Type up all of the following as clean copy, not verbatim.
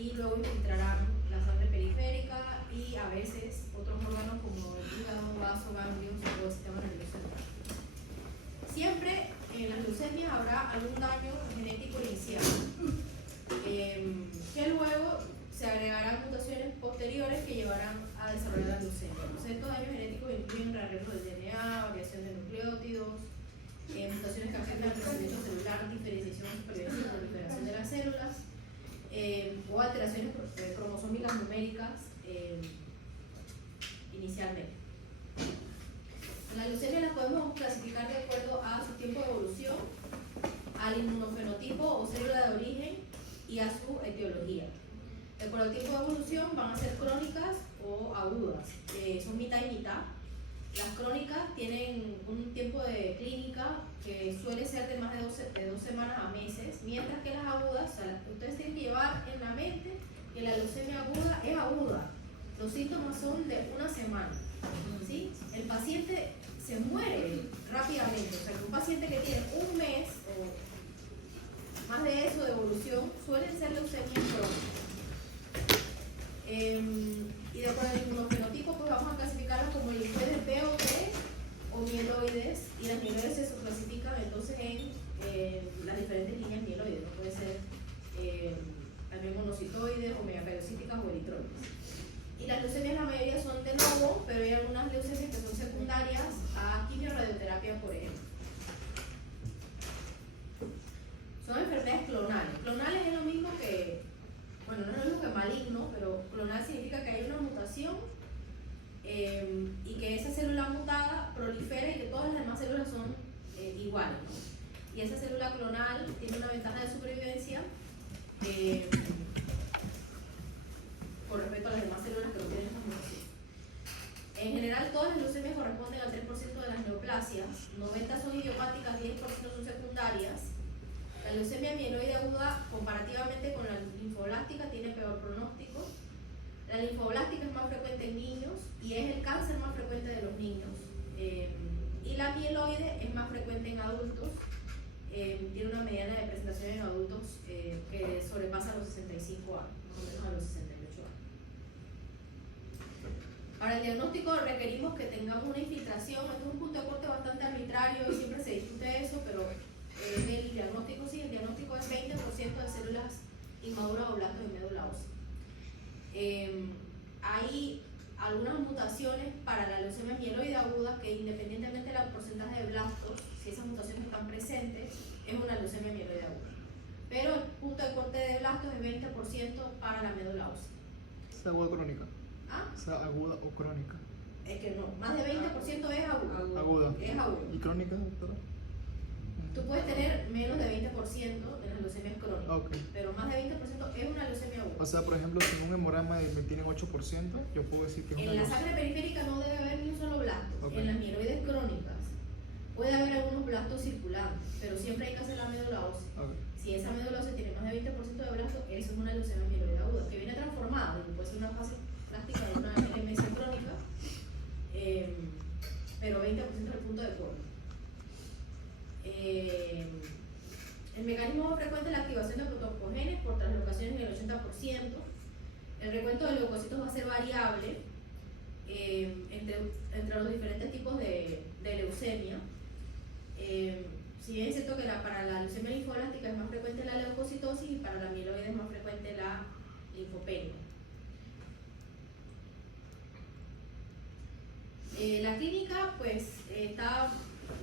y luego infiltrarán la sangre periférica y a veces otros órganos como el hígado, vaso, ganglios o el sistema nervioso central. Siempre en las leucemias habrá algún daño genético inicial, que luego se agregarán mutaciones posteriores que llevarán a desarrollar la leucemia. Entonces, estos daños genéticos incluyen rearreglo del DNA, variación de nucleótidos, mutaciones que afectan el crecimiento celular, diferenciación, supervivencia y proliferación de las células, o alteraciones cromosómicas numéricas inicialmente. Las leucemias las podemos clasificar de acuerdo a su tiempo de evolución, al inmunofenotipo o célula de origen y a su etiología. De acuerdo al tiempo de evolución van a ser crónicas o agudas, son mitad y mitad. Las crónicas tienen un tiempo de clínica que suele ser de más de 2 semanas a meses, mientras que las agudas, o sea, ustedes tienen que llevar en la mente que la leucemia aguda es aguda. Los síntomas son de 1 semana, ¿sí? El paciente se muere rápidamente, o sea, que un paciente que tiene 1 mes o más de eso de evolución suelen ser leucemias crónicas. Y de acuerdo al inmunofenotipo, pues vamos a clasificarlas como linfoides B o T o mieloides, y las mieloides se clasifican entonces en las diferentes líneas mieloides, ¿no? Puede ser también monocitoides o megacariocíticas o eritroides. Y las leucemias la mayoría son de novo, pero hay algunas leucemias que son secundarias a quimio-radioterapia, por ejemplo. Son enfermedades clonales. Clonales es lo mismo que, bueno, no es lo mismo que maligno, pero clonal significa que hay una mutación y que esa célula mutada prolifera y que todas las demás células son iguales, ¿no? Y esa célula clonal tiene una ventaja de supervivencia con respecto a las demás células que no tienen esta mutación. En general, todas las leucemias corresponden al 3% de las neoplasias, 90 son idiopáticas, 10% son secundarias. La leucemia mieloide aguda, comparativamente con la linfoblástica, tiene peor pronóstico. La linfoblástica es más frecuente en niños y es el cáncer más frecuente de los niños. Y la mieloide es más frecuente en adultos. Tiene una mediana de presentación en adultos que sobrepasa los 65 años, más o menos a los 68 años. Para el diagnóstico requerimos que tengamos una infiltración. Esto es un punto de corte bastante arbitrario y siempre se discute eso, pero el diagnóstico sí, el diagnóstico es 20% de células inmaduras o blastos de médula ósea. Hay algunas mutaciones para la leucemia mieloide aguda que, independientemente del porcentaje de blastos, si esas mutaciones están presentes, es una leucemia mieloide aguda. Pero el punto de corte de blastos es 20% para la médula ósea. ¿Es aguda o crónica? ¿Ah? ¿Es aguda o crónica? Es que no, más de 20% es aguda. Aguda. Es aguda. ¿Y crónica, doctora? Tú puedes tener menos de 20% en las leucemias crónicas, Okay. pero más de 20% es una leucemia aguda. O sea, por ejemplo, si en un hemograma me tienen 8%, yo puedo decir que es una En la leucemia. sangre periférica no debe haber ni un solo blasto. Okay. En las mieloides crónicas puede haber algunos blastos circulantes, pero siempre hay que hacer la médula ósea. Okay. Si esa médula ósea tiene más de 20% de blastos, eso es una leucemia mieloide aguda, que viene transformada, y puede ser una fase plástica de una LMS crónica, pero 20% es el punto de corte. El mecanismo más frecuente es la activación de protocogenes por translocaciones en el 80%. El recuento de leucocitos va a ser variable entre los diferentes tipos de leucemia. Si bien es cierto que para la leucemia linfoblástica es más frecuente la leucocitosis y para la mieloide es más frecuente la linfopenia. La clínica pues está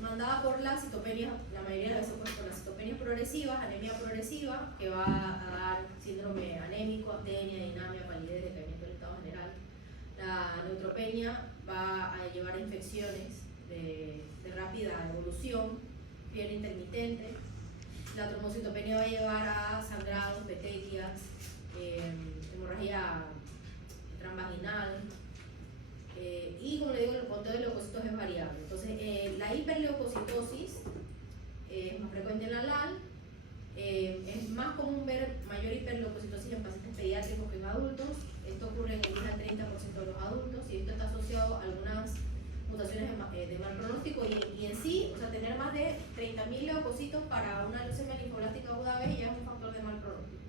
mandada por las citopenias, la mayoría de las veces pues, por las citopenias progresivas, anemia progresiva, que va a dar síndrome anémico, astenia, dinamia, palidez, decaimiento del estado general. La neutropenia va a llevar a infecciones de rápida evolución, fiebre intermitente. La trombocitopenia va a llevar a sangrados, petequias, hemorragia transvaginal. Y como le digo, el conteo de leucocitos es variable. Entonces, la hiperleucocitosis es más frecuente en la LAL. Es más común ver mayor hiperleucocitosis en pacientes pediátricos que en adultos. Esto ocurre en el 10 al 30% de los adultos y esto está asociado a algunas mutaciones de mal pronóstico y en sí, o sea, tener más de 30.000 leucocitos para una leucemia linfoblástica aguda B ya es un factor de mal pronóstico.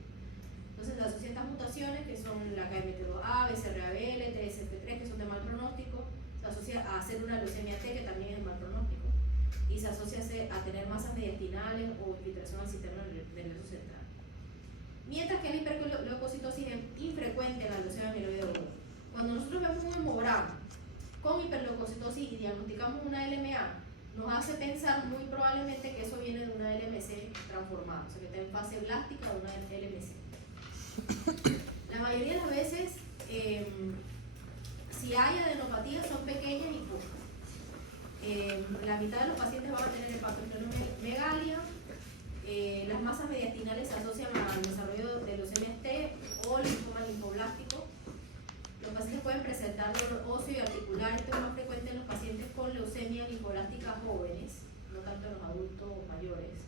Entonces, las 200 mutaciones mutaciones que son la KMT2A, BCR-ABL, TSF3, que son de mal pronóstico. Se asocia a hacer una leucemia T, que también es de mal pronóstico, y se asocia a tener masas mediastinales o infiltración al sistema nervioso central. Mientras que la hiperleucocitosis es infrecuente en la leucemia mieloide aguda. Cuando nosotros vemos un hemograma con hiperleucocitosis y diagnosticamos una LMA, nos hace pensar muy probablemente que eso viene de una LMC transformada, o sea que está en fase blástica de una LMC. La mayoría de las veces, si hay adenopatías, son pequeñas y pocas. La mitad de los pacientes van a tener hepatoesplenomegalia. Las masas mediastinales se asocian al desarrollo de leucemia T o linfoma linfoblástico. Los pacientes pueden presentar dolor óseo y articular, esto es más frecuente en los pacientes con leucemia linfoblástica jóvenes, no tanto en los adultos mayores.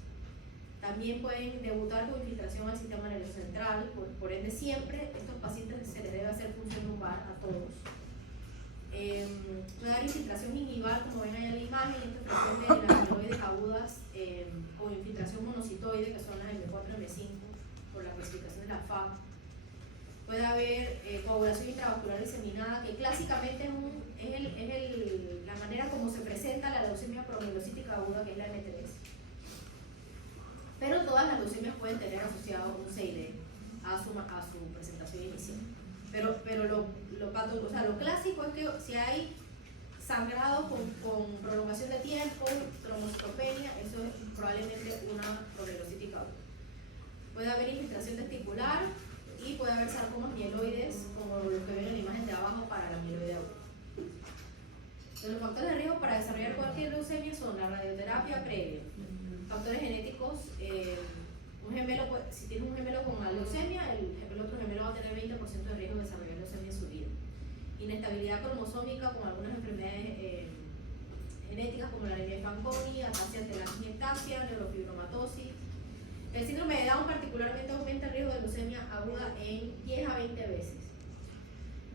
También pueden debutar con infiltración al sistema nervioso central, por ende siempre estos pacientes se les debe hacer función lumbar a todos. Puede dar infiltración gingival, como ven ahí en la imagen, esto es frecuente en las mieloides agudas con infiltración monocitoide, que son las M4 y M5, por la clasificación de la FAB. Puede haber coagulación intravascular diseminada, que clásicamente es la manera como se presenta la leucemia promielocítica aguda, que es la M3. Pero todas las leucemias pueden tener asociado un CID a su presentación inicial. Pero lo clásico es que si hay sangrado con prolongación de tiempo, trombocitopenia, eso es probablemente una promielocítica aguda. Puede haber infiltración testicular y puede haber sarcomas mieloides, como los que ven en la imagen de abajo para la mieloide aguda. Los factores de riesgo para desarrollar cualquier leucemia son la radioterapia previa, factores genéticos, si tienes un gemelo con una leucemia, el otro gemelo va a tener 20% de riesgo de desarrollar leucemia en su vida. Inestabilidad cromosómica con algunas enfermedades genéticas como la anemia de Fanconi, ataxia telangiectasia, neurofibromatosis. El síndrome de Down particularmente aumenta el riesgo de leucemia aguda en 10 a 20 veces.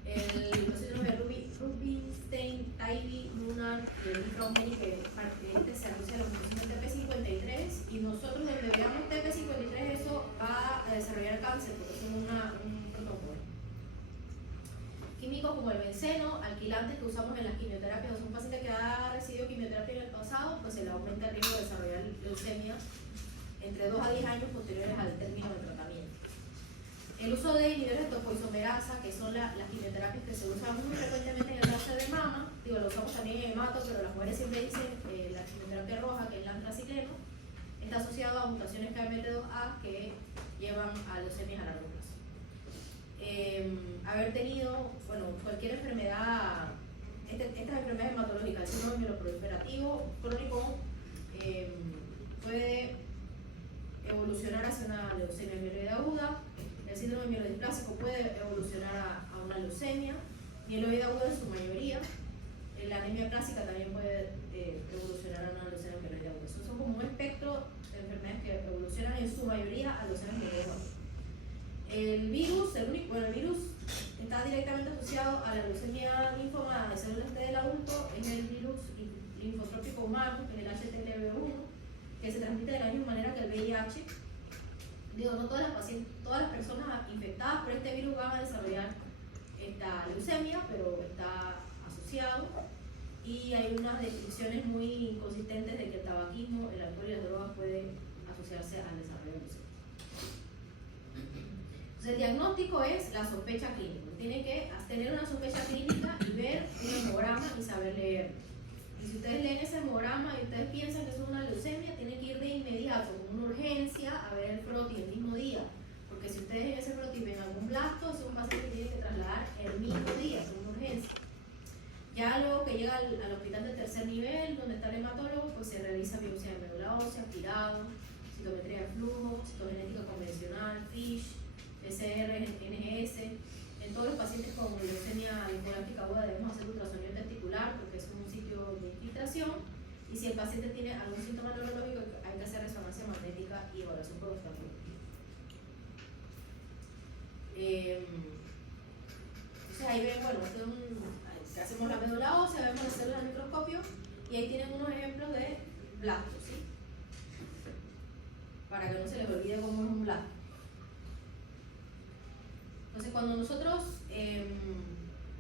Los síndromes de Rubinstein, Taibi, Noonan y el Microhominy, que se asocia a la mutación de TP53, y nosotros donde veamos TP53 eso va a desarrollar cáncer porque es un protocolo. Químicos como el benceno, alquilantes que usamos en las quimioterapias, o sea, un paciente que ha recibido quimioterapia en el pasado, pues se le aumenta el riesgo de desarrollar leucemia entre 2 a 10 años posteriores al término del tratamiento. El uso de inhibidores de topoisomerasa, que son las quimioterapias que se usan muy frecuentemente en el cáncer de mama, lo usamos también en hemato, pero las mujeres siempre dicen la quimioterapia roja, que es la antracicleno, está asociado a mutaciones KMT2A que llevan a leucemias a largo plazo. Haber tenido, cualquier enfermedad, estas enfermedades hematológicas, el síndrome mieloproliferativo crónico puede evolucionar hacia una leucemia mieloide aguda. El síndrome mielodisplásico puede evolucionar a una leucemia mieloide aguda en su mayoría. La anemia clásica también puede evolucionar a una leucemia mieloide aguda. Eso son como un espectro de enfermedades que evolucionan en su mayoría a leucemia mieloide aguda. El virus está directamente asociado a la leucemia linfomada de células T del adulto, es el virus linfotrópico humano, que es el HTLV1, que se transmite de la misma manera que el VIH. No todas las personas infectadas por este virus van a desarrollar esta leucemia, pero está asociado, y hay unas descripciones muy consistentes de que el tabaquismo, el alcohol y las drogas pueden asociarse al desarrollo de leucemia. Entonces, el diagnóstico es la sospecha clínica. Tiene que tener una sospecha clínica y ver un hemograma y saber leer. Y si ustedes leen ese hemograma y ustedes piensan que es una leucemia, tienen que ir de inmediato con una urgencia a ver el froti el mismo día. Porque si ustedes en ese froti ven algún blasto, es un paciente que tiene que trasladar el mismo día, es una urgencia. Ya luego que llega al hospital de tercer nivel, donde está el hematólogo, pues se realiza biopsia de médula ósea, aspirado, citometría de flujo, citogenética convencional, FISH, PCR, NGS. En todos los pacientes con leucemia linfoblástica aguda debemos hacer ultrasonido testicular porque es un sitio de infiltración, y si el paciente tiene algún síntoma neurológico hay que hacer resonancia magnética y evaluación por oftalmología. Entonces ahí ven, que hacemos la médula ósea, vemos las células al microscopio y ahí tienen unos ejemplos de blastos, ¿sí? Para que no se les olvide cómo es un blasto. Entonces, cuando nosotros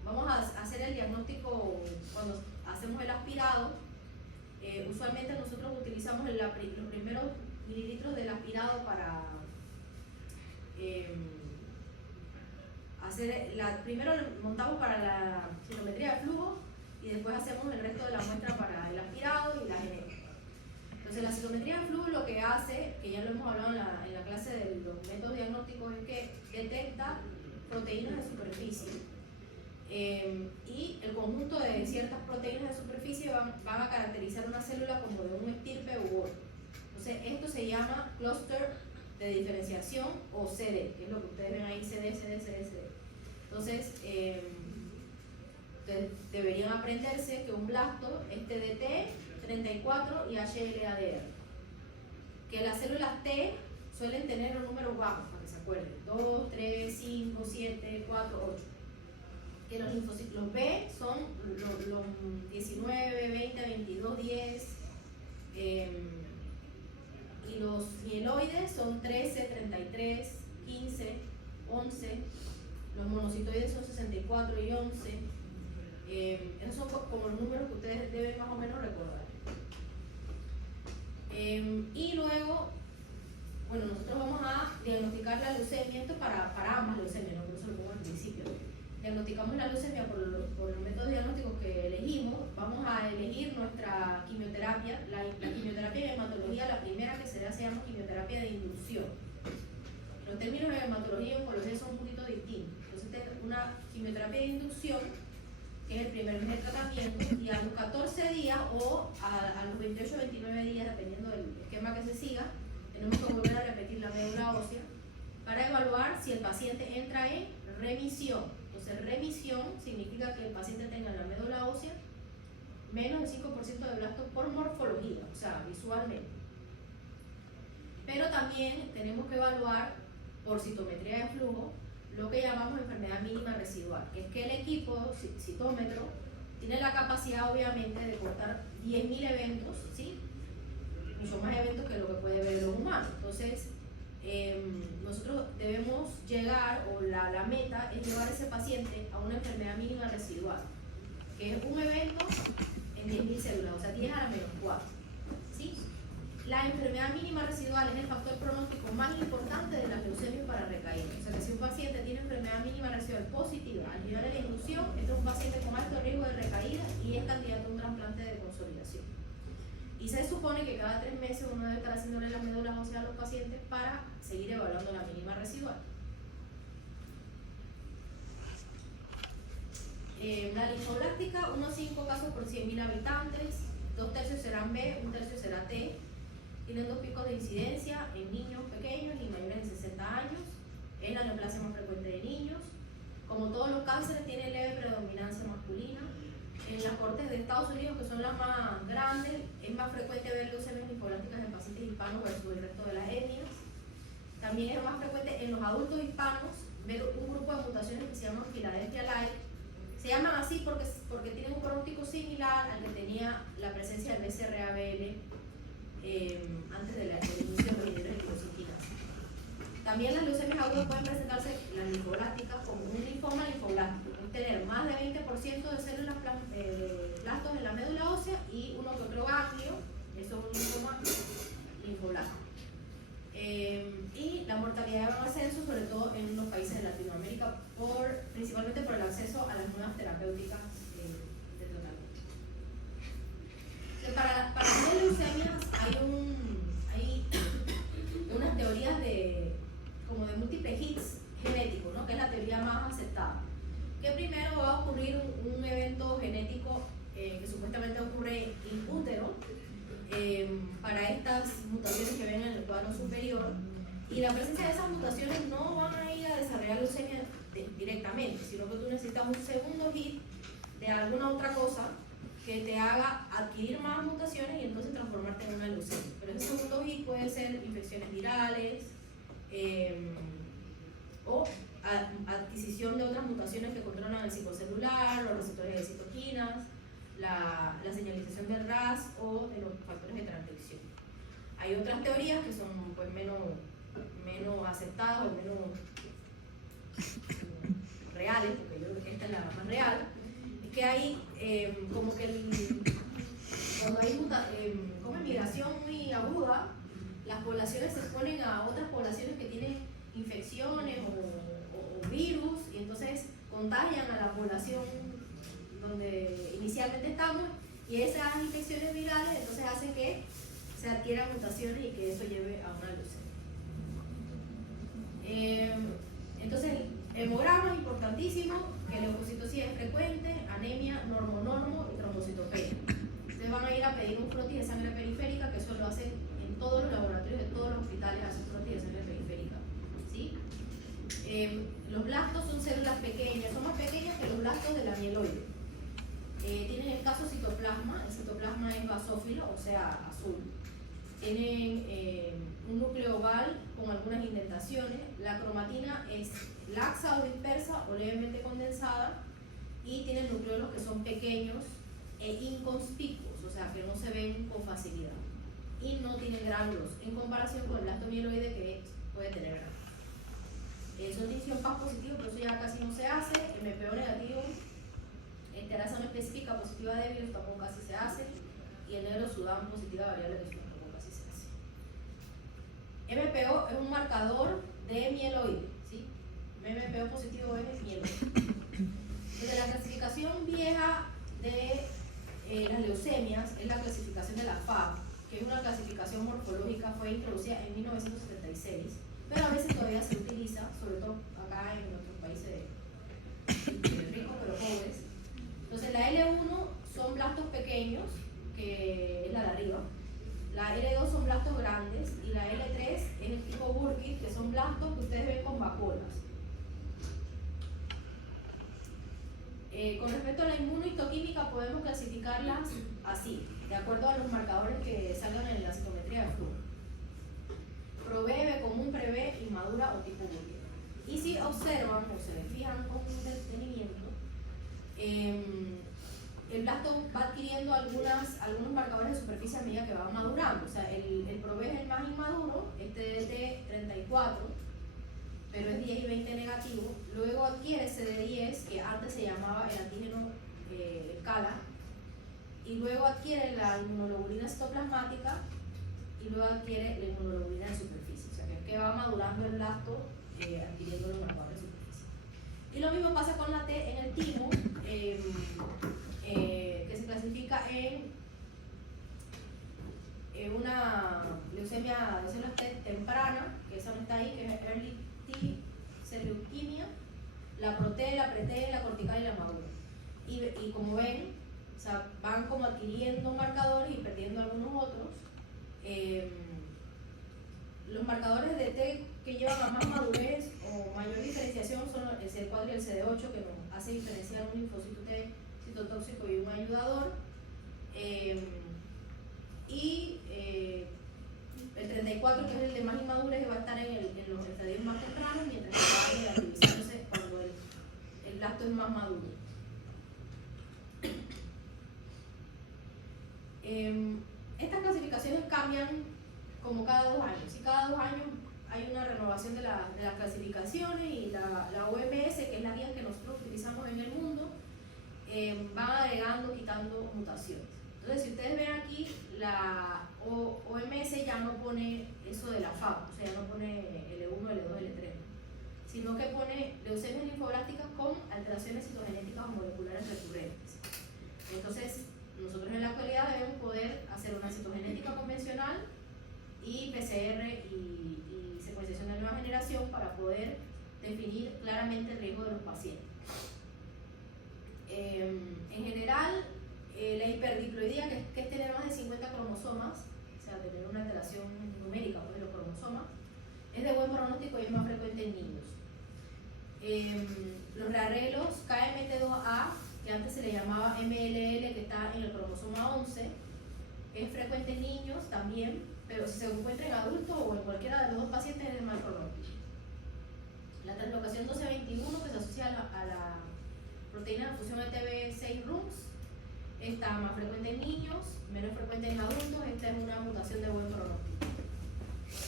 vamos a hacer el diagnóstico, cuando hacemos el aspirado, usualmente nosotros utilizamos los primeros mililitros del aspirado para primero montamos para la citometría de flujo y después hacemos el resto de la muestra para el aspirado y la genética. Entonces, la citometría de flujo lo que hace, que ya lo hemos hablado en la clase de los métodos diagnósticos, es que detecta proteínas de superficie. Y el conjunto de ciertas proteínas de superficie van a caracterizar una célula como de un estirpe u otro. Entonces, esto se llama clúster de diferenciación o CD, que es lo que ustedes ven ahí, CD, CD, CD, CD. Entonces, deberían aprenderse que un blasto es TDT, 34 y HLA-DR. Que las células T suelen tener los números bajos, para que se acuerden, 2, 3, 5, 7, 4, 8. Que los linfocitos, los B son los 19, 20, 22, 10, y los mieloides son 13, 33, 15, 11, los monocitoides son 64 y 11. Esos son como los números que ustedes deben más o menos recordar. Y luego, bueno, nosotros vamos a diagnosticar la leucemia, esto para ambas leucemias, no por eso lo pongo al principio. Diagnosticamos la leucemia por los métodos diagnósticos que elegimos. Vamos a elegir nuestra quimioterapia. La quimioterapia de hematología, la primera que se da se llama quimioterapia de inducción. Los términos de hematología y oncología son un poquito distintos. Entonces, una quimioterapia de inducción, que es el primer mes de tratamiento, y a los 14 días o a los 28 o 29 días, dependiendo del esquema que se siga, tenemos que volver a repetir la médula ósea para evaluar si el paciente entra en remisión. Entonces, remisión significa que el paciente tenga en la médula ósea menos del 5% de blastos por morfología, o sea, visualmente. Pero también tenemos que evaluar por citometría de flujo lo que llamamos enfermedad mínima residual, que es que el equipo citómetro tiene la capacidad, obviamente, de cortar 10.000 eventos, ¿sí? Mucho más eventos que lo que puede ver el humano. Entonces, nosotros debemos llegar, o la meta es llevar a ese paciente a una enfermedad mínima residual, que es un evento en 10.000 células, o sea, 10 a la menos 4. ¿Sí? La enfermedad mínima residual es el factor pronóstico más importante de las leucemias para recaída. O sea, que si un paciente tiene enfermedad mínima residual positiva al nivel de la inducción, este es un paciente con alto riesgo de recaída y es candidato a un trasplante de consolidación. Y se supone que cada 3 meses uno debe estar haciéndole las médulas óseas a los pacientes para seguir evaluando la mínima residual. La linfoblástica, unos 5 casos por 100.000 habitantes, 2/3 serán B, 1/3 será T. Tienen 2 picos de incidencia en niños pequeños y mayores de 60 años. Es la neoplasia más frecuente de niños. Como todos los cánceres, tiene leve predominancia masculina. En las cortes de Estados Unidos, que son las más grandes, es más frecuente ver leucemias linfoblásticas en pacientes hispanos versus el resto de las etnias. También es más frecuente en los adultos hispanos ver un grupo de mutaciones que se llaman Philadelphia-like. Se llaman así porque tienen un pronóstico similar al que tenía la presencia del BCR-ABL antes del inicio de los inhibidores de tirosina. También las leucemias agudas pueden presentarse, las linfoblásticas, como un linfoma linfoblástico. Es tener más de 20% de células blastos en la médula ósea y uno que otro ganglio, eso es un linfoma linfoblástico. Y la mortalidad va en ascenso, sobre todo en los países de Latinoamérica, principalmente por el acceso a las nuevas terapéuticas de tratamiento. Para las leucemias hay unas teorías como de múltiples hits genéticos, ¿no? Que es la teoría más aceptada. Que primero va a ocurrir un evento genético que supuestamente ocurre in útero, para estas mutaciones que ven en el cuadro superior, y la presencia de esas mutaciones no van a ir a desarrollar leucemia directamente, sino que tú necesitas un segundo hit de alguna otra cosa que te haga adquirir más mutaciones y entonces transformarte en una leucemia. Pero ese segundo hit puede ser infecciones virales o adquisición de otras mutaciones que controlan el ciclocelular, los receptores de citoquinas, la señalización del RAS o de los factores de transcripción. Hay otras teorías que son pues, menos aceptadas o menos que hay como que cuando hay como migración muy aguda, las poblaciones se exponen a otras poblaciones que tienen infecciones o virus, y entonces contagian a la población donde inicialmente estamos, y esas infecciones virales entonces hacen que se adquieran mutaciones y que eso lleve a una leucemia. Entonces, hemograma es importantísimo, que la leucocitosis es frecuente, anemia, normo y trombocitopenia. Ustedes van a ir a pedir un frotis de sangre periférica, que eso lo hacen en todos los laboratorios de todos los hospitales, hacen frotis de sangre periférica, ¿sí? Los blastos son células pequeñas, son más pequeñas que los blastos de la mieloide. Tienen escaso citoplasma, el citoplasma es basófilo, o sea, azul. Tienen un núcleo oval con algunas indentaciones. La cromatina es laxa o dispersa o levemente condensada, y tienen nucleolos que son pequeños e inconspicuos, o sea, que no se ven con facilidad. Y no tienen gránulos, en comparación con el blasto mieloide, que puede tener gránulos. Son tinción PAS positivo, pero eso ya casi no se hace. MPO negativo, enterasa no específica positiva débil, tampoco casi se hace. Y el negro sudán positiva variable, que tampoco casi se hace. MPO es un marcador de mieloide, ¿sí? MPO positivo es mieloide. Desde la clasificación vieja de las leucemias es la clasificación de la FAB, que es una clasificación morfológica, fue introducida en 1976, pero a veces todavía se utiliza, sobre todo acá en nuestros países ricos pero pobres. Entonces la L1 son blastos pequeños, que es la de arriba, la L2 son blastos grandes, y la L3 es el tipo Burkitt, que son blastos que ustedes ven con vacuolas. Con respecto a la inmunohistoquímica, podemos clasificarlas así, de acuerdo a los marcadores que salgan en la citometría de flujo: ProB, común, PreB, inmadura o tipo Burkitt. Y si observan o se fijan con detenimiento, el blasto va adquiriendo algunos marcadores de superficie a medida que va madurando. O sea, el ProB es el más inmaduro, este es de 34, pero es 10 y 20 negativo. Luego adquiere CD10, que antes se llamaba el antígeno CALA, y luego adquiere la inmunoglobulina citoplasmática, y luego adquiere la inmunoglobulina de superficie. O sea, que es que va madurando el blasto adquiriendo los marcadores de superficie. Y lo mismo pasa con la T en el timo, que se clasifica en una leucemia de células T temprana, que esa no está ahí, que es early T cell leukemia, la prote, la prete, la cortical y la madura. Y como ven, o sea, van como adquiriendo marcadores y perdiendo algunos otros. Los marcadores de T que llevan a más madurez o mayor diferenciación son el CD4 y el CD8, que nos hace diferenciar un linfocito T citotóxico y un ayudador. El 34, que es el de más inmadurez, va a estar en los estadios más tempranos, mientras que va negativizándose cuando el blasto es más maduro. Estas clasificaciones cambian como cada 2 años. Y cada 2 años hay una renovación de las clasificaciones, y la OMS, que es la guía que nosotros utilizamos en el mundo, va agregando, quitando mutaciones. Entonces, si ustedes ven aquí, la OMS ya no pone eso de la FAB, o sea, ya no pone L1, L2, L3, sino que pone leucemias linfoblásticas con alteraciones citogenéticas o moleculares recurrentes. Entonces, nosotros en la actualidad debemos poder hacer una citogenética convencional y PCR y secuenciación de nueva generación para poder definir claramente el riesgo de los pacientes. En general, la hiperdiploidía, que es tener más de 50 cromosomas, o sea, tener una alteración numérica de los cromosomas, es de buen pronóstico y es más frecuente en niños. Los rearreglos KMT2A, que antes se le llamaba MLL, que está en el cromosoma 11, es frecuente en niños también, pero si se encuentra en adultos o en cualquiera de los dos pacientes es de mal pronóstico. La translocación 1221, que se asocia a la proteína de fusión ETB6-RUNX, está más frecuente en niños, menos frecuente en adultos. Esta es una mutación de buen pronóstico.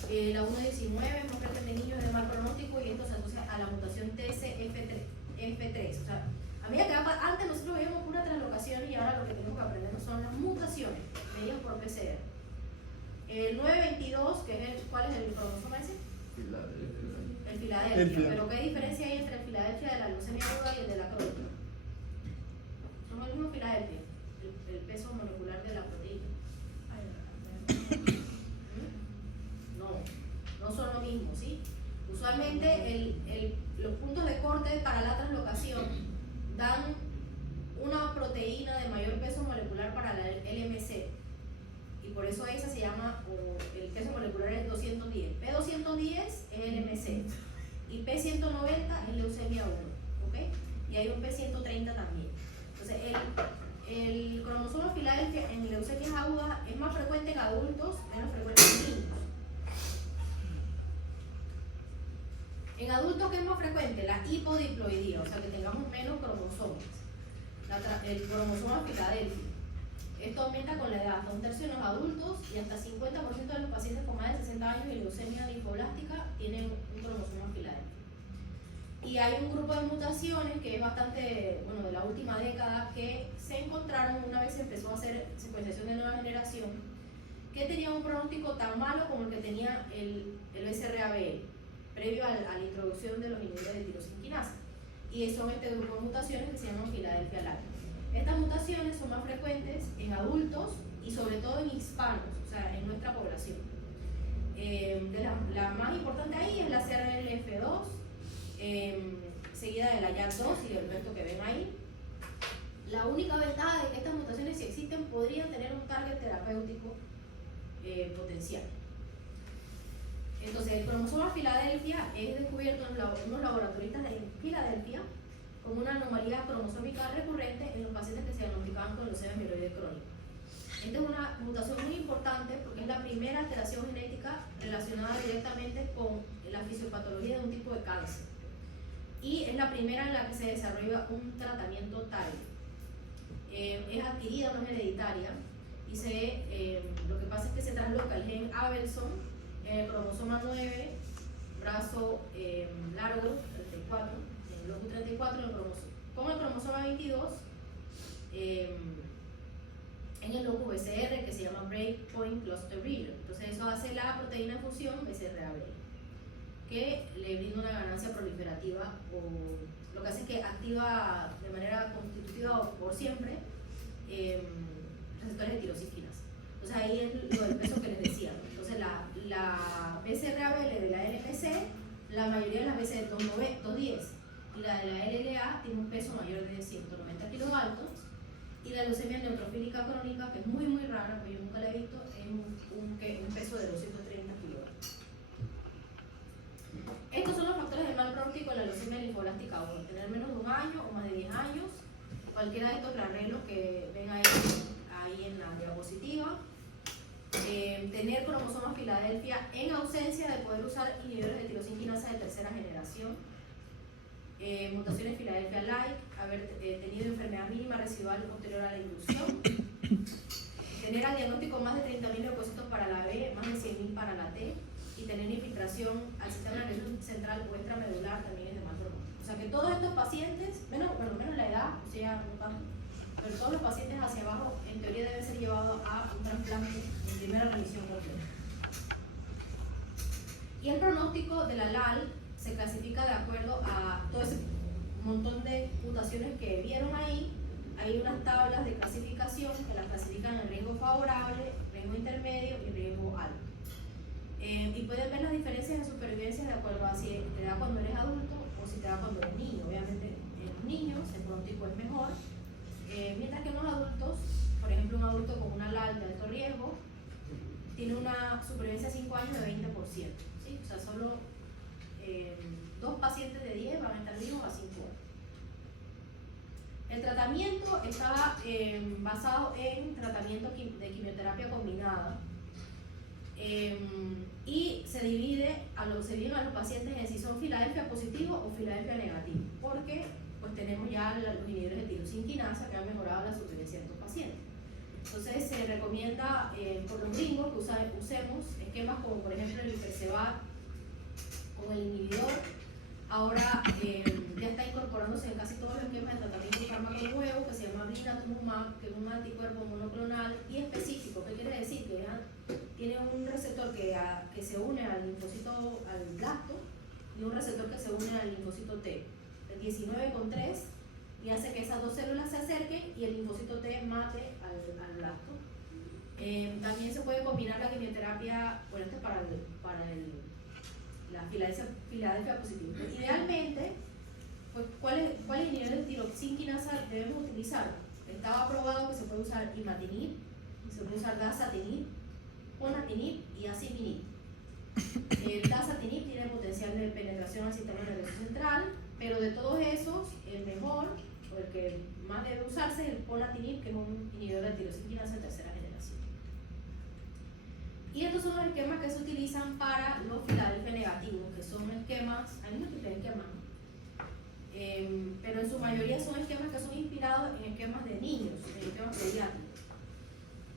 La 1.19 es más frecuente en niños, de mal pronóstico, y esto se asocia a la mutación TSF3. O sea, A medida que antes nosotros veíamos pura translocación y ahora lo que tenemos que aprender son las mutaciones medidas por PCR. El 922, que es ¿cuál es el cromosoma ese? El Filadelfia. Pero ¿qué diferencia hay entre el Filadelfia de la leucemia aguda y el de la crónica? Son el mismo Filadelfia, el peso molecular de la proteína. No son lo mismo, ¿sí? Usualmente los puntos de corte para la translocación dan una proteína de mayor peso molecular para la LMC. Y por eso esa se llama, o el peso molecular es 210. P210 es LMC y P190 es leucemia 1, ¿ok? Y hay un P130 también. Entonces, el cromosoma Filadelfia en leucemias agudas es más frecuente en adultos, menos frecuente en niños. En adultos, ¿qué es más frecuente? La hipodiploidía, o sea, que tengamos menos cromosomas. El cromosoma Filadelfia. Esto aumenta con la edad, hasta un tercio en los adultos y hasta 50% de los pacientes con más de 60 años y leucemia linfoblástica tienen un cromosoma Filadelfia. Y hay un grupo de mutaciones que es bastante, bueno, de la última década, que se encontraron una vez se empezó a hacer secuenciación de nueva generación, que tenía un pronóstico tan malo como el que tenía el BCR-ABL, previo a la introducción de los inhibidores de tirosina quinasa. Y son este grupo de mutaciones que se llaman Filadelfia Like. Estas mutaciones son más frecuentes en adultos y sobre todo en hispanos, o sea, en nuestra población. La más importante ahí es la CRLF2, seguida de la YAC2 y del resto que ven ahí. La única ventaja de que estas mutaciones, si existen, podrían tener un target terapéutico potencial. Entonces, el cromosoma Filadelfia es descubierto en unos laboratoristas en Filadelfia como una anomalía cromosómica recurrente en los pacientes que se diagnosticaban con leucemia mieloide crónica. Esta es una mutación muy importante porque es la primera alteración genética relacionada directamente con la fisiopatología de un tipo de cáncer. Y es la primera en la que se desarrolla un tratamiento tal. Es adquirida, no es hereditaria, y lo que pasa es que se trasloca el gen Abelson en el cromosoma 9, brazo largo 34, en el locus 34, con el cromosoma 22, en el locus BCR, que se llama Breakpoint Cluster Region. Entonces eso hace la proteína de fusión BCR-ABL, que le brinda una ganancia proliferativa, o lo que hace es que activa de manera constitutiva o por siempre receptores de tirosina quinasa. Entonces ahí es lo del peso que les decía. Entonces la BCR-ABL de la LMC, la mayoría de las veces es 210, y la de la LLA tiene un peso mayor de 190 kilodaltons, y la leucemia neutrofílica crónica, que es muy muy rara, que yo nunca la he visto, es un peso de 230 kilodaltons. Estos son los factores de mal pronóstico en la leucemia linfoblástica aguda: tener menos de un año o más de 10 años, cualquiera de estos arreglos que ven ahí en la diapositiva, tener cromosomas Filadelfia en ausencia de poder usar inhibidores de tirosina quinasa de tercera generación, mutaciones Filadelfia Like, haber tenido enfermedad mínima residual posterior a la inducción, tener al diagnóstico más de 30.000 leucocitos para la B, más de 100.000 para la T, y tener infiltración al sistema nervioso central o extramedular también es de mal pronóstico. O sea que todos estos pacientes, por lo menos la edad, o sea, no tanto, pero todos los pacientes hacia abajo en teoría deben ser llevados a un trasplante en primera remisión completa. Y el pronóstico de la LAL se clasifica de acuerdo a todo ese montón de mutaciones que vieron ahí. Hay unas tablas de clasificación que las clasifican en riesgo favorable, riesgo intermedio y riesgo alto. Y pueden ver las diferencias de supervivencia de acuerdo a si te da cuando eres adulto o si te da cuando eres niño. Obviamente en los niños el pronóstico es mejor, mientras que en los adultos, por ejemplo un adulto con una LAL de alto riesgo tiene una supervivencia a 5 años de 20%, ¿sí? O sea, solo 2 pacientes de 10 van a estar vivos a 5 años. El tratamiento está basado en tratamiento de quimioterapia combinada, y se divide a los pacientes en si son Filadelfia positivo o Filadelfia negativo, porque pues tenemos ya los inhibidores de tirosina quinasa que han mejorado la supervivencia de estos pacientes. Entonces se recomienda por los gringos que usemos esquemas como por ejemplo el Perceval con el inhibidor. Ahora ya está incorporándose en casi todos los esquemas de tratamiento fármaco nuevo que se llama blinatumomab, que es un anticuerpo monoclonal y específico. ¿Qué quiere decir? Que tiene un receptor que se une al linfocito, al blasto, y un receptor que se une al linfocito T, el 19,3, y hace que esas dos células se acerquen y el linfocito T mate al blasto. También se puede combinar la quimioterapia, bueno, esto es para la Filadelfia positiva. Idealmente, pues, ¿cuáles niveles de tiroxina debemos utilizar? Estaba aprobado que se puede usar imatinib, se puede usar dasatinib, ponatinib y axitinib. El dasatinib tiene potencial de penetración al sistema nervioso central, pero de todos esos, el mejor, o el que más debe usarse, es el ponatinib, que es un inhibidor de tiroxina de tercera generación. Y estos son los esquemas que se utilizan para los Filadelfia negativos, que son esquemas, hay muchos esquemas, ¿no? Pero en su mayoría son esquemas que son inspirados en esquemas de niños, en esquemas pediátricos,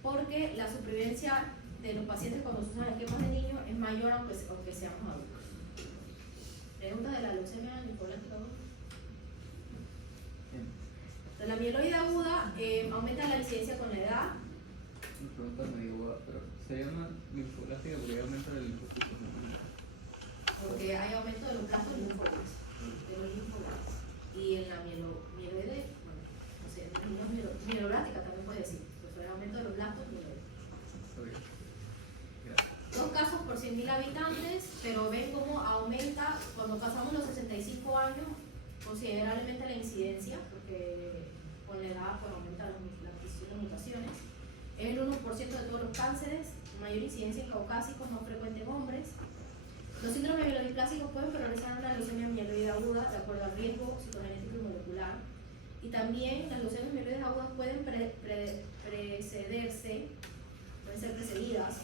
porque la supervivencia de los pacientes cuando se usan esquemas de niños es mayor aunque seamos adultos. ¿Preguntas de la leucemia linfoblástica? Entonces, la mieloide aguda aumenta la incidencia con la edad. Mi pregunta me digo, pero se llama linfoblástica porque aumenta el linfocito. Porque hay aumento de los blastos linfóticos, de los linfoblastos. Y en la mieloide, bueno, no sé, en la mieloblástica también puede decir, pues hay aumento de los blastos mieloides. Dos casos por 100.000 habitantes, pero ven cómo aumenta cuando pasamos los 65 años considerablemente la incidencia, porque con la edad pues, aumenta la adquisición de mutaciones. Es el 1% de todos los cánceres, mayor incidencia en caucásicos, más frecuente en hombres. Los síndromes mielodiplásicos pueden progresar en una leucemia mieloide aguda de acuerdo al riesgo citogenético y molecular. Y también las leucemias mieloides agudas pueden ser precedidas,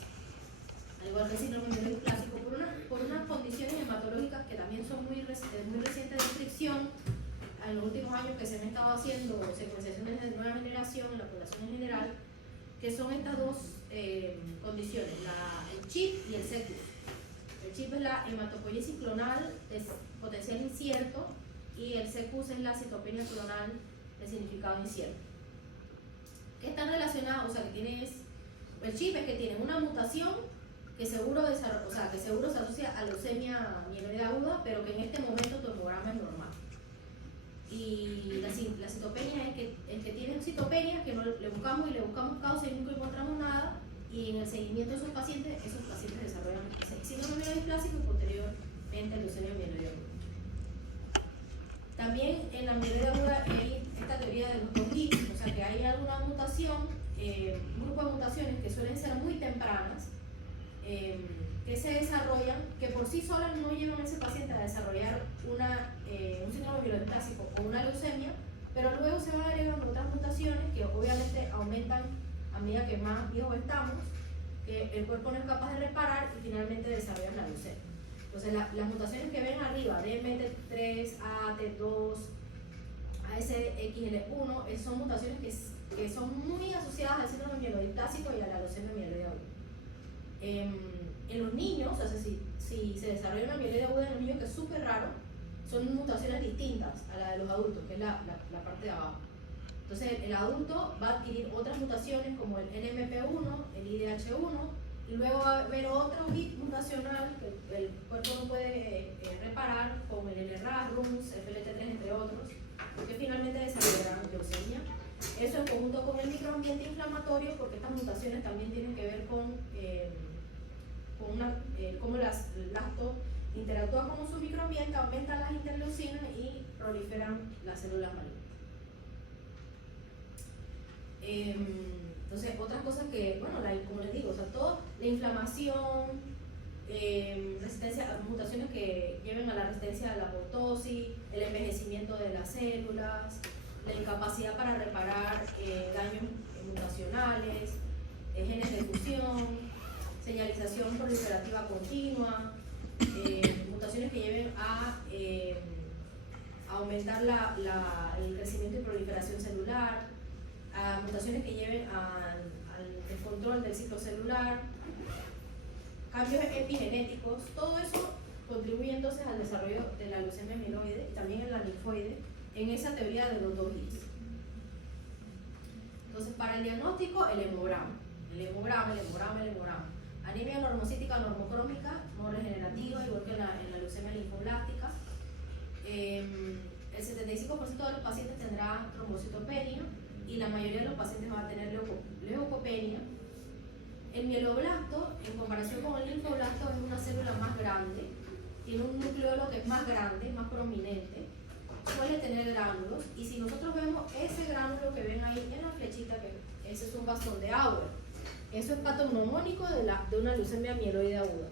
al igual que el síndrome mielodiplásico, por unas condiciones hematológicas que también son muy recientes de descripción. En los últimos años que se han estado haciendo secuenciaciones de nueva generación en la población en general, que son estas dos condiciones, el CHIP y el SECUS. El CHIP es la hematopoiesis clonal de potencial incierto y el SECUS es la citopenia clonal de significado incierto. ¿Qué están relacionados? O sea, el CHIP es que tiene una mutación que seguro se asocia a leucemia mieloide aguda, pero que en este momento tu hemograma es normal. Y la citopenia es que tienen citopenias que no le buscamos causa y nunca encontramos nada, y en el seguimiento de esos pacientes desarrollan síndrome mielodisplásico y posteriormente leucemia mieloide aguda. También en la mieloide aguda hay esta teoría de los dos hits, o sea que hay alguna mutación, un grupo de mutaciones que suelen ser muy tempranas, que se desarrollan, que por sí solas no llevan a ese paciente a desarrollar un síndrome mielodisplásico o una leucemia, pero luego se van agregando otras mutaciones que obviamente aumentan a medida que más viejos estamos, que el cuerpo no es capaz de reparar y finalmente desarrollan la leucemia. Entonces las mutaciones que ven arriba, DMT3, AT2, ASXL1, son mutaciones que son muy asociadas al síndrome mielodisplásico y a la leucemia mieloide aguda. En los niños, o sea, si se desarrolla una mieloide aguda en los niños, que es súper raro, son mutaciones distintas a la de los adultos, que es la parte de abajo. Entonces el adulto va a adquirir otras mutaciones como el NMP1, el IDH1, y luego va a haber otro hit mutacional que el cuerpo no puede reparar, como el LRAS, RUNS, FLT3, entre otros, que finalmente desarrollarán leucemia. Eso en conjunto con el microambiente inflamatorio, porque estas mutaciones también tienen que ver con cómo el blasto interactúa con su microambiente, aumentan las interleucinas y proliferan las células malignas. Entonces, otras cosas que, bueno, como les digo, o sea, todo, la inflamación, mutaciones que lleven a la resistencia a la apoptosis, el envejecimiento de las células, la incapacidad para reparar daños mutacionales, genes de fusión, señalización proliferativa continua, mutaciones que lleven a aumentar el crecimiento y proliferación celular, a mutaciones que lleven al descontrol del ciclo celular, cambios epigenéticos, todo eso contribuye entonces al desarrollo de la leucemia mieloide y también en la linfoide, en esa teoría de los dos hits. Entonces, para el diagnóstico, el hemograma. Anemia normocítica normocrómica, no regenerativa, igual que en la leucemia linfoblástica. El 75% de los pacientes tendrá trombocitopenia y la mayoría de los pacientes van a tener leucopenia. El mieloblasto, en comparación con el linfoblasto, es una célula más grande, tiene un nucleolo que es más grande, más prominente, suele tener gránulos, y si nosotros vemos ese gránulo que ven ahí en la flechita, que ese es un bastón de Auer, eso es patognomónico de una leucemia mieloide aguda.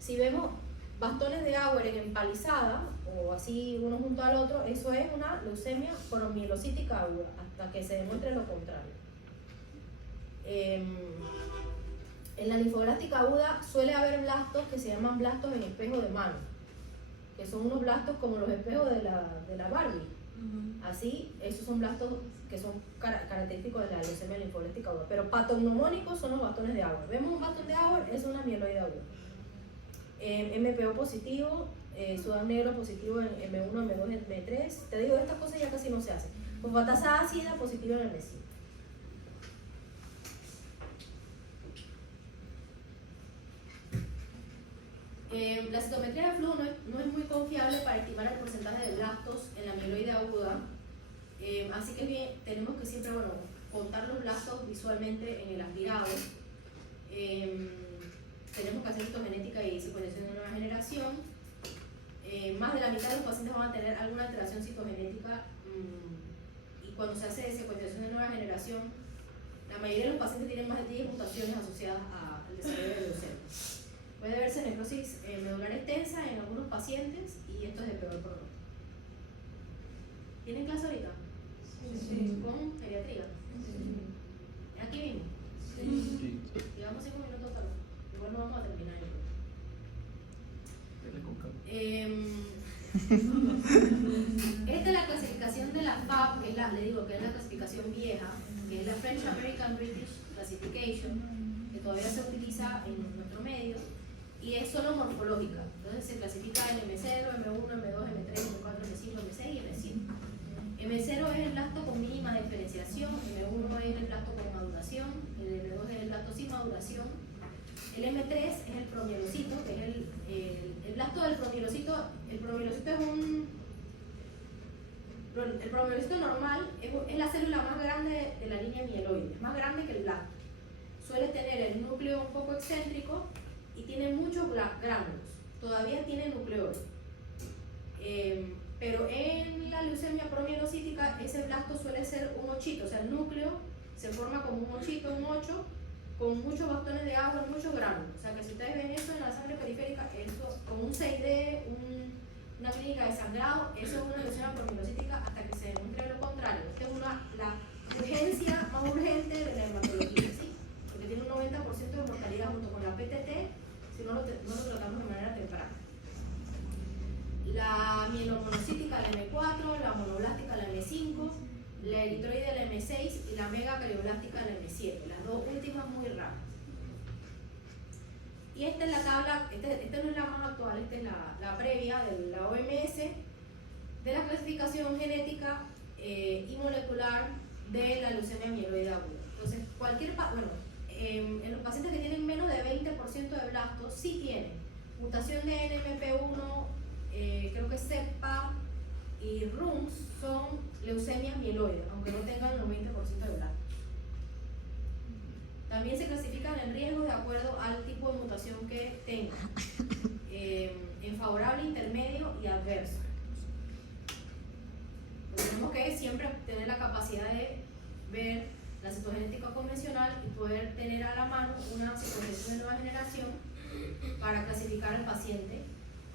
Si vemos bastones de Auer en empalizada, o así uno junto al otro, eso es una leucemia promielocítica aguda, hasta que se demuestre lo contrario. En la linfoblástica aguda suele haber blastos que se llaman blastos en espejo de mano, que son unos blastos como los espejos de la Barbie. Así, esos son blastos que son característicos de la leucemia linfoblástica aguda. Pero patognomónicos son los bastones de Auer. Vemos un bastón de Auer, es una mieloide aguda. MPO positivo, Sudán negro positivo en M1, M2, M3. Te digo, estas cosas ya casi no se hacen. Fosfatasa ácida positiva en M5. La citometría de flujo no es muy confiable para estimar el porcentaje de blastos en la mieloide aguda, así que bien, tenemos que siempre contar los blastos visualmente en el aspirado. Tenemos que hacer citogenética y secuenciación de nueva generación. Más de la mitad de los pacientes van a tener alguna alteración citogenética, y cuando se hace secuenciación de nueva generación, la mayoría de los pacientes tienen más de 10 mutaciones asociadas al desarrollo de leucemia. Puede verse necrosis medular extensa en algunos pacientes, y esto es de peor pronóstico. ¿Tienen clase ahorita? Sí. ¿Con pediatría? Sí. ¿Aquí mismo? Sí. Llevamos 5 minutos tarde. Igual no vamos a terminar. Dale con calma. Esta es la clasificación de la FAB, que es le digo que es la clasificación vieja, que es la French American British Classification, que todavía se utiliza en nuestro medio, y es solo morfológica. Entonces se clasifica en M0, M1, M2, M3, M4, M5, M6 y M7. M0 es el blasto con mínima diferenciación, M1 es el blasto con maduración, el M2 es el blasto sin maduración, el M3 es el promielocito, que es el blasto del promielocito. El promielocito es el promielocito normal, es la célula más grande de la línea mieloide, es más grande que el blasto. Suele tener el núcleo un poco excéntrico y tiene muchos gránulos, todavía tiene nucleolo. Pero en la leucemia promielocítica ese blasto suele ser un ochito, o sea, el núcleo se forma como un ochito, un 8, con muchos bastones de agua y muchos gránulos. O sea, que si ustedes ven eso en la sangre periférica, eso con un 6D, una clínica de sangrado, eso es una leucemia promielocítica hasta que se demuestre lo contrario. Esta es la urgencia más urgente de la hematología, ¿sí? Porque tiene un 90% de mortalidad junto con la PTT si no lo tratamos de manera temprana. La mielomonocítica, la M4, la monoblástica, la M5, la eritroide, la M6 y la megacarioblástica, la M7. Las dos últimas muy raras. Y esta es la tabla, esta no es la más actual, esta es la previa de la OMS de la clasificación genética y molecular de la leucemia mieloide aguda. Entonces, en los pacientes que tienen menos de 20% de blastos, sí tienen mutación de NMP1, creo que CEPA y RUNS son leucemias mieloides, aunque no tengan el 90% de blastos. También se clasifican en riesgo de acuerdo al tipo de mutación que tengan, en favorable, intermedio y adverso. Pues tenemos que siempre tener la capacidad de ver la citogenética convencional y poder tener a la mano una secuenciación de nueva generación para clasificar al paciente.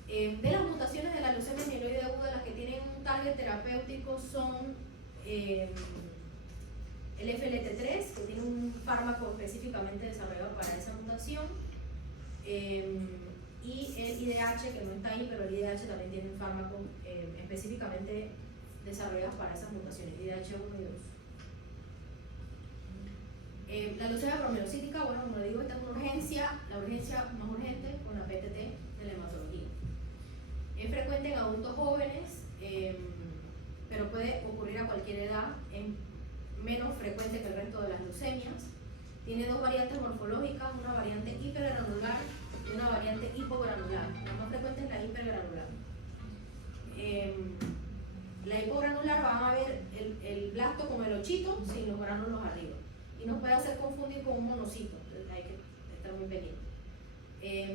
De las mutaciones de la leucemia mieloide aguda, las que tienen un target terapéutico son el FLT3, que tiene un fármaco específicamente desarrollado para esa mutación, y el IDH, que no está ahí, pero el IDH también tiene un fármaco específicamente desarrollado para esas mutaciones, IDH 1 y 2. La leucemia promielocítica, bueno, como le digo, esta es una urgencia, la urgencia más urgente con la PTT de la hematología. Es frecuente en adultos jóvenes, pero puede ocurrir a cualquier edad, en menos frecuente que el resto de las leucemias. Tiene dos variantes morfológicas, una variante hipergranular y una variante hipogranular. La más frecuente es la hipergranular. La hipogranular van a ver el blasto como el ochito sin los gránulos arriba. Y nos puede hacer confundir con un monocito, entonces hay que estar muy pendiente.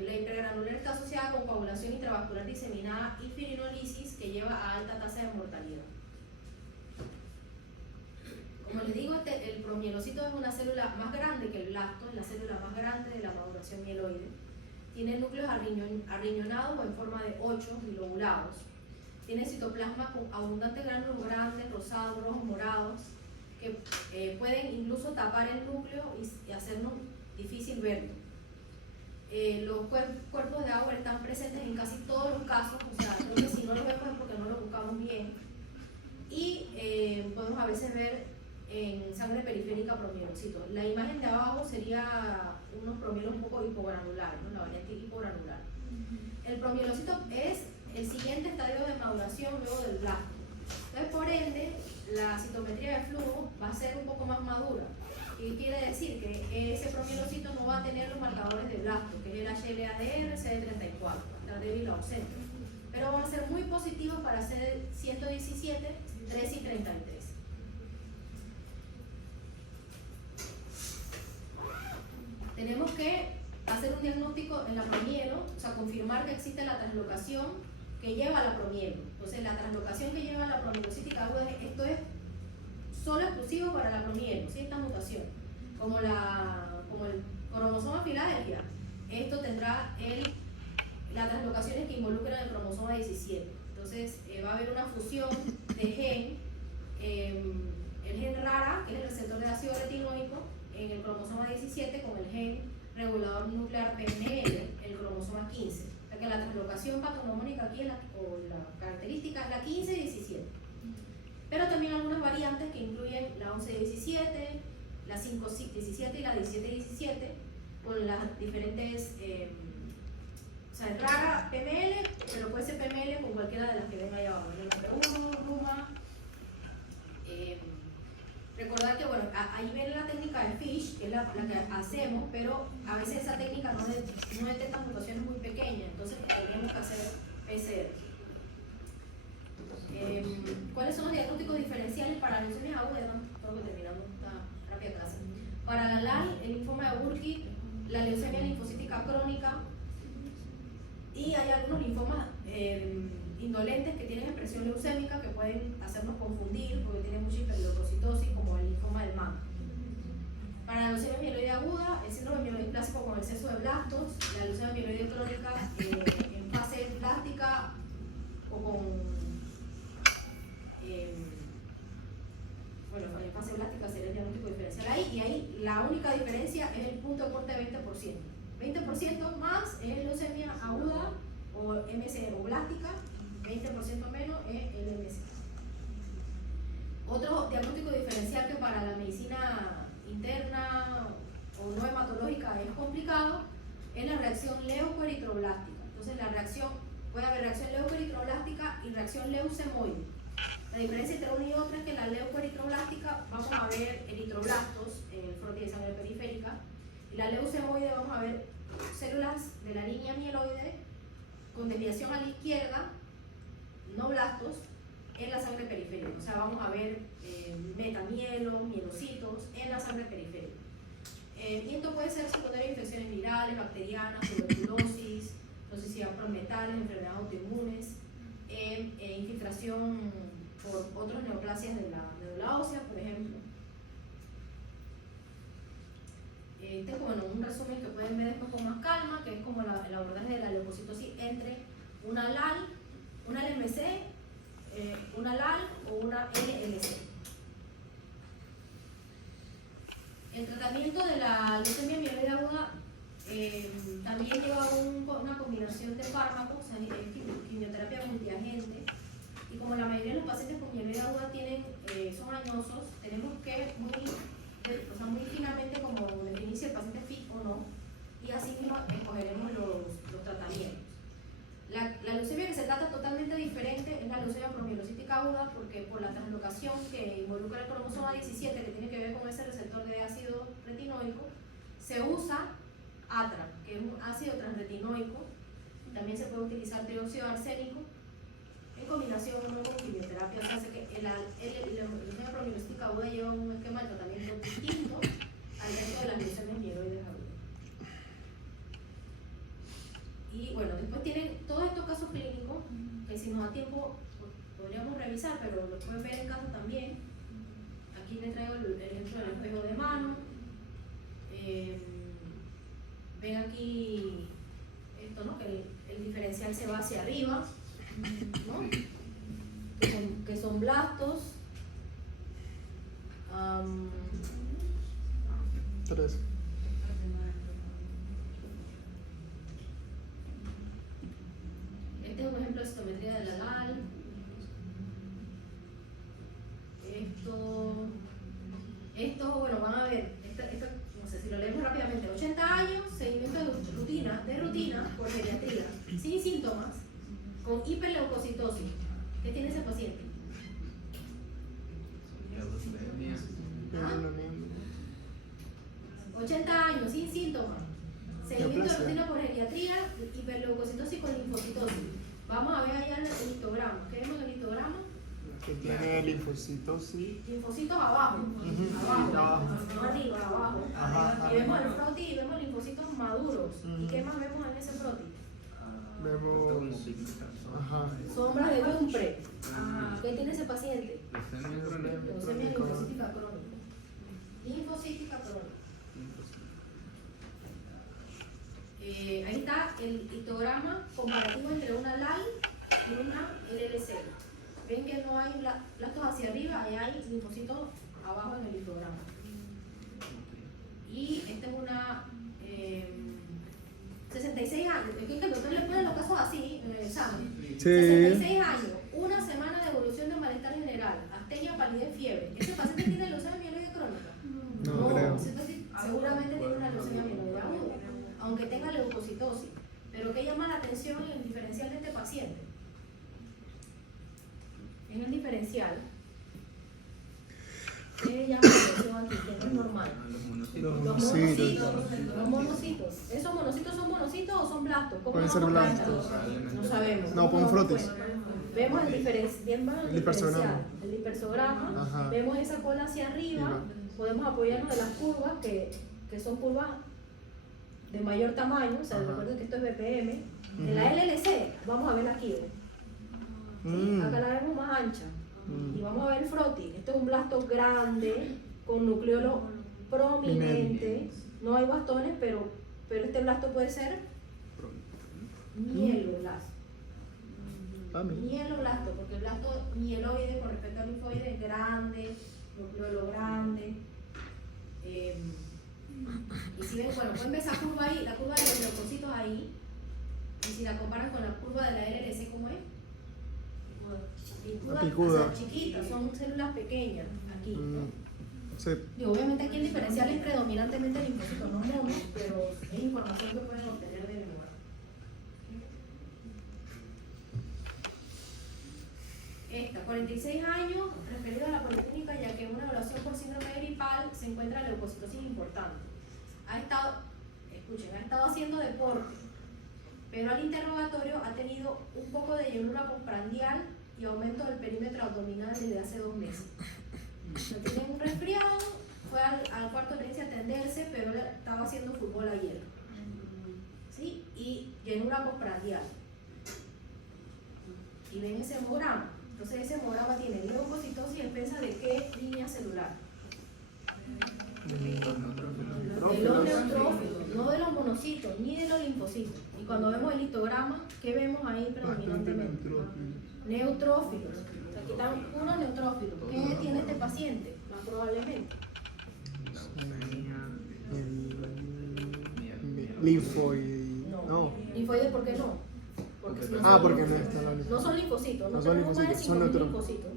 La hipergranular está asociada con coagulación intravascular diseminada y fibrinolisis que lleva a alta tasa de mortalidad. Como les digo, el promielocito es una célula más grande que el blasto, es la célula más grande de la maduración mieloide. Tiene núcleos arriñonados o en forma de ochos y lobulados. Tiene citoplasma con abundantes gránulos grandes, rosados, rojos, morados, que pueden incluso tapar el núcleo y hacernos difícil verlo. Los cuerpos de agua están presentes en casi todos los casos, o sea, creo que si no los vemos es porque no los buscamos bien. Y podemos a veces ver en sangre periférica promielocitos. La imagen de abajo sería unos promielos un poco hipogranulares, ¿no? La variante hipogranular. El promielocito es el siguiente estadio de maduración luego del blasto. Entonces, por ende, la citometría de flujo va a ser un poco más madura. ¿Qué quiere decir? Que ese promielocito no va a tener los marcadores de blasto, que es el HLA-DR, CD34, va a estar débil o ausente. Pero van a ser muy positivos para CD117, 3 y 33. Tenemos que hacer un diagnóstico en la promielo, o sea, confirmar que existe la translocación que lleva a la promielo. Entonces, la translocación que lleva a la promielocítica aguda, esto es solo exclusivo para la promielo, ¿sí? Esta mutación, como el cromosoma Filadelfia, esto tendrá las translocaciones que involucran el cromosoma 17. Entonces, va a haber una fusión de gen, el gen RARA, que es el receptor de ácido retinoico, en el cromosoma 17 con el gen regulador nuclear PNL, el cromosoma 15. O sea que la translocación patognomónica aquí la característica es la 15 y 17. Pero también algunas variantes que incluyen la 11-17, la 5-17 y la 17-17, con las diferentes, o sea, es rara PML, pero puede ser PML con cualquiera de las que ven ahí abajo, LMP1, RUMA. Recordar que, bueno, ahí ven la técnica de FISH, que es la que hacemos, pero a veces esa técnica no detecta mutaciones muy pequeñas, entonces tenemos que hacer PCR. ¿Cuáles son los diagnósticos diferenciales para leucemias agudas? Estamos terminando esta rápida clase. Para la LAL, el linfoma de Burkitt, la leucemia linfocítica crónica, y hay algunos linfomas indolentes que tienen expresión leucémica que pueden hacernos confundir porque tienen mucha hiperleucocitosis, como el linfoma del MAC. Para la leucemia mieloide aguda, el síndrome mieloidiplásico con exceso de blastos, la leucemia mieloide crónica en fase plástica o con en fase plástica sería el diagnóstico diferencial ahí, y ahí la única diferencia es el punto de corte de 20%. 20% más es leucemia aguda o MC o blástica, 20% menos es el MC. Otro diagnóstico diferencial que para la medicina interna o no hematológica es complicado es la reacción leucoeritroblástica. Entonces puede haber reacción leucoeritroblástica y reacción leucemoide. La diferencia entre una y otra es que la leucoeritroblástica vamos a ver eritroblastos en el frotis de sangre periférica, y la leucemoide vamos a ver células de la línea mieloide con desviación a la izquierda, no blastos, en la sangre periférica. O sea, vamos a ver metamielos, mielocitos en la sangre periférica. Y esto puede ser secundario a infecciones virales, bacterianas, tuberculosis, toxicidad por metales, enfermedades autoinmunes, infiltración por otros neoplasias de la médula ósea, por ejemplo. Este es como un resumen que pueden ver después con más calma, que es como el abordaje de la leucocitosis entre una LAL, una LMC, una LAL o una LMC. El tratamiento de la leucemia mieloide aguda también lleva una combinación de fármacos, o sea, quimioterapia multiagente, y como la mayoría de los pacientes con mieloide aguda son añosos, tenemos que muy finamente como definir si el paciente es fit o no, y así mismo escogeremos los tratamientos. La leucemia que se trata totalmente diferente es la leucemia promielocítica aguda, porque por la translocación que involucra el cromosoma 17, que tiene que ver con ese receptor de ácido retinoico, se usa ATRA, que es un ácido transretinoico. También se puede utilizar dióxido de arsénico en combinación con quimioterapia. O sea, hace que la leucemia promielocítica aguda lleva un esquema de tratamiento distinto al resto de las leucemias mieloides agudas. Y bueno, después tienen todos estos casos clínicos que si nos da tiempo podríamos revisar, pero lo pueden ver en casa también. Aquí les traigo el ejemplo del espejo de mano. Ven aquí esto, ¿no? Que el diferencial se va hacia arriba, ¿no? Que son blastos. 3. Este es un ejemplo de citometría de la LAL. Esto, bueno, van a ver, no sé si lo leemos rápidamente, 80 años, seguimiento de rutina por geriatría, sin síntomas, con hiperleucocitosis. ¿Qué tiene ese paciente? ¿Ah? 80 años, sin síntomas, seguimiento de rutina por geriatría, hiperleucocitosis con linfocitosis. Vamos a ver allá el histograma. ¿Qué vemos en el histograma? Que tiene linfocitosis. Linfocitos abajo, abajo, no arriba, abajo. Ajá. Y vemos el froti y vemos linfocitos maduros. ¿Y qué más vemos en ese froti? Vemos. Ajá. Sombras de Gumpre. ¿Qué tiene ese paciente? Leucemia linfocítica crónica. Linfocítica crónica. Ahí está el histograma comparativo entre una LAL y una LLC. Ven que no hay blastos hacia arriba, ahí hay linfocitos abajo en el histograma. Y esta es una 66 años. Es que el doctor le pone los casos así en el examen. Sí. 66 años, una semana de evolución de malestar general, astenia, palidez, fiebre. ¿Ese paciente tiene leucemia mieloide crónica? No creo. Ese paciente seguramente tiene una leucemia mieloide aguda, aunque tenga leucocitosis. Pero ¿qué llama la atención en el diferencial de este paciente? En el diferencial, ¿qué llama la atención aquí? Que no es normal. Los monocitos. ¿Esos monocitos son monocitos o son blastos? ¿Cómo Pueden nos ser damos blastos. cuenta? No sabemos. No, pon frotis. Pues, vemos el diferencial, Hipersograma. el hipersograma. Ajá. Vemos esa cola hacia arriba. Ajá. Podemos apoyarnos de las curvas que son curvas de mayor tamaño. O sea, Ajá. recuerden que esto es BPM. En la LLC, vamos a ver aquí. Acá la vemos más ancha. Y vamos a ver el froti. Esto es un blasto grande con nucleolo prominente. No hay bastones, pero este blasto puede ser mieloblasto. Mieloblasto, porque el blasto mieloide con respecto al linfoide es grande, nucleolo grande. Y si ven, bueno, pueden ver esa curva ahí, la curva de los leucocitos ahí. Y si la comparan con la curva de la LLC, ¿cómo es? Picuda. O sea, chiquitas, son células pequeñas aquí, ¿no? Sí. Y obviamente aquí el diferencial es predominantemente linfocitos, no monos, pero es información que pueden obtener del lugar. Esta, 46 años, referido a la policlínica, ya que en una evaluación por síndrome gripal se encuentra leucocitosis importante. Ha estado haciendo deporte, pero al interrogatorio ha tenido un poco de llenura postprandial y aumento del perímetro abdominal desde hace 2 meses. No tiene un resfriado, fue al cuarto de emergencia a atenderse, pero él estaba haciendo fútbol ayer. ¿Sí? Y llenura postprandial. Y ven ese hemograma. Entonces ese hemograma tiene leucocitosis en defensa de qué línea celular. De los neutrófilos, no de los monocitos, ni de los linfocitos. Y cuando vemos el histograma, ¿qué vemos ahí predominantemente? Neutrófilos. Aquí están unos neutrófilos. ¿Qué tiene este paciente? Más probablemente. Linfoide. No. Linfoide, ¿por qué no? Porque si Porque no está la no son linfocitos, no No son tenemos más de linfocitos, son 5.000 neutrófilos. linfocitos.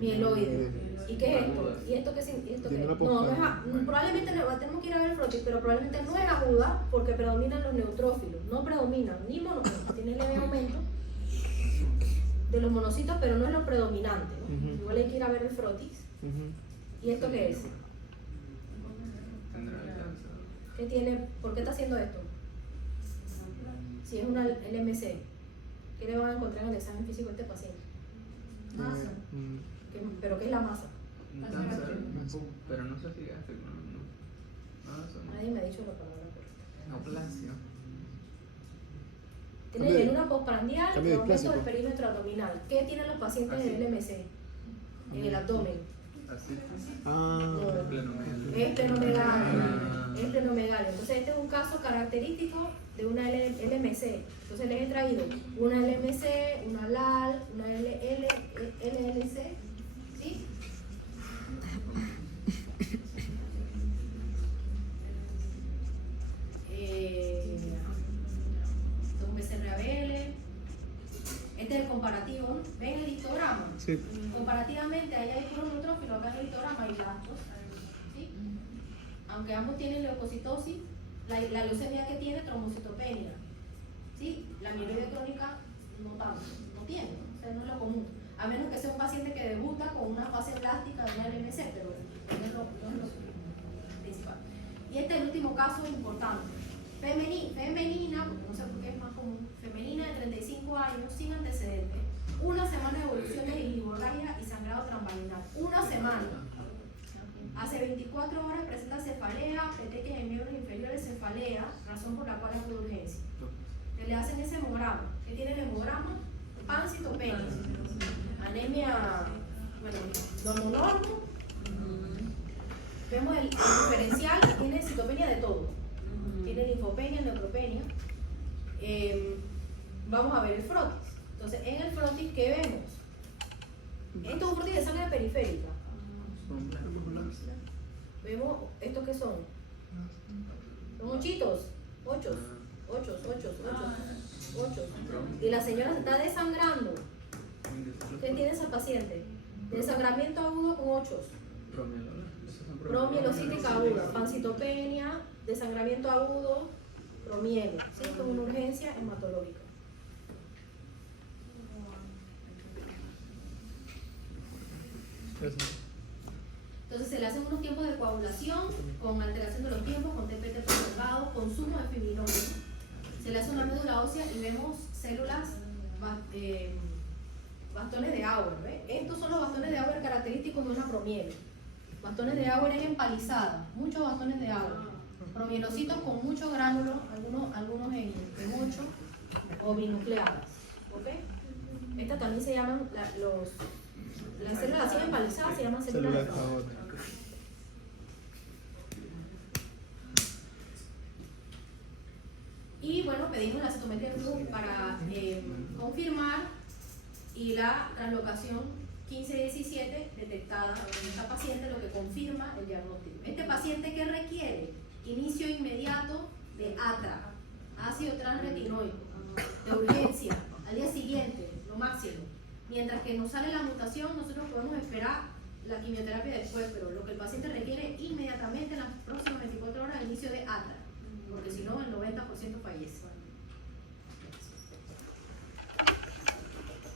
Mieloide. ¿Y qué es esto? ¿Y esto qué es? ¿Y esto qué Tiene es? la No, no es postal. probablemente tenemos que ir a ver el frotis, pero probablemente no es aguda porque predominan los neutrófilos. No predominan ni monocitos, tiene leve aumento de los monocitos, pero no es lo predominante, ¿no? Ujú. Igual hay que ir a ver el frotis. ¿Y esto qué es? Tendrá alcanza. ¿Qué tiene? ¿Por qué está haciendo esto? Si es una LMC, ¿qué le van a encontrar en el examen físico a este paciente? Masa. ¿Pero qué es la masa? Un cáncer, pero no sé si gástrico, no. No, eso no. Nadie me ha dicho la palabra correcta. Neoplasia. Tiene Cambio de- llenura postprandial y cambio de aumento del clásico. perímetro abdominal. ¿Qué tienen los pacientes Así. de LMC? En el abdomen. Así. Ah, Plenomegalia. Es plenomegalia. Ah. Es plenomegalia. Entonces este es un caso característico de una LMC. Entonces les he traído una LMC, una LAL, una LLC. ¿Sí? Un BCR-ABL. Este es el comparativo, ¿no? ¿Ven el histograma? sí. Comparativamente, allá hay puros neutrófilos, acá en el histograma hay blastos. ¿Sí? Aunque ambos tienen leucocitosis, la leucemia que tiene trombocitopenia. ¿Sí? La mieloide crónica no tanto, no tiene, ¿no? O sea, no es lo común. A menos que sea un paciente que debuta con una fase plástica de una LMC, pero no es lo principal. Y este es el último caso importante. Femenina, porque no sé por qué es más común, femenina de 35 años, sin antecedentes, una semana de evoluciones de hemorragia y sangrado transvaginal. Una semana. Hace 24 horas presenta cefalea, petequias en miembros inferiores, cefalea, razón por la cual acude a urgencia. Le hacen ese hemograma. ¿Qué tiene el hemograma? Pancitopenia. Anemia, bueno, normo. Vemos el diferencial, tiene citopenia de todo. Tiene linfopenia, neutropenia. Vamos a ver el frotis. Entonces, en el frotis, ¿qué vemos? Esto es un frotis de sangre periférica. Vemos, ¿estos qué son? Son ochitos. Ochos. Y la señora se está desangrando. ¿Qué tiene esa paciente? Desangramiento agudo con ochos. Promielocítica aguda, pancitopenia, desangramiento agudo, promielo, ¿sí? Con una urgencia hematológica. Entonces se le hacen unos tiempos de coagulación con alteración de los tiempos, con TPT prolongado, consumo de fibrinógeno. Se le hace una médula ósea y vemos células, bastones de Auer. ¿Ve? Estos son los bastones de Auer característicos de una promielo. Bastones de Auer es empalizada, muchos bastones de Auer. Promielocitos con mucho gránulo, algunos en 8 o binucleadas. ¿Ok? Estas también se llaman, las células así empalizadas se llaman células de Auer. Y bueno, pedimos la citometría de flujo para confirmar y la translocación 15-17 detectada en esta paciente, lo que confirma el diagnóstico. Este paciente que requiere inicio inmediato de ATRA, ácido transretinoico, de urgencia, al día siguiente, lo máximo. Mientras que nos sale la mutación, nosotros podemos esperar la quimioterapia después, pero lo que el paciente requiere inmediatamente en las próximas 24 horas, el inicio de ATRA, porque si no, el 90% fallece.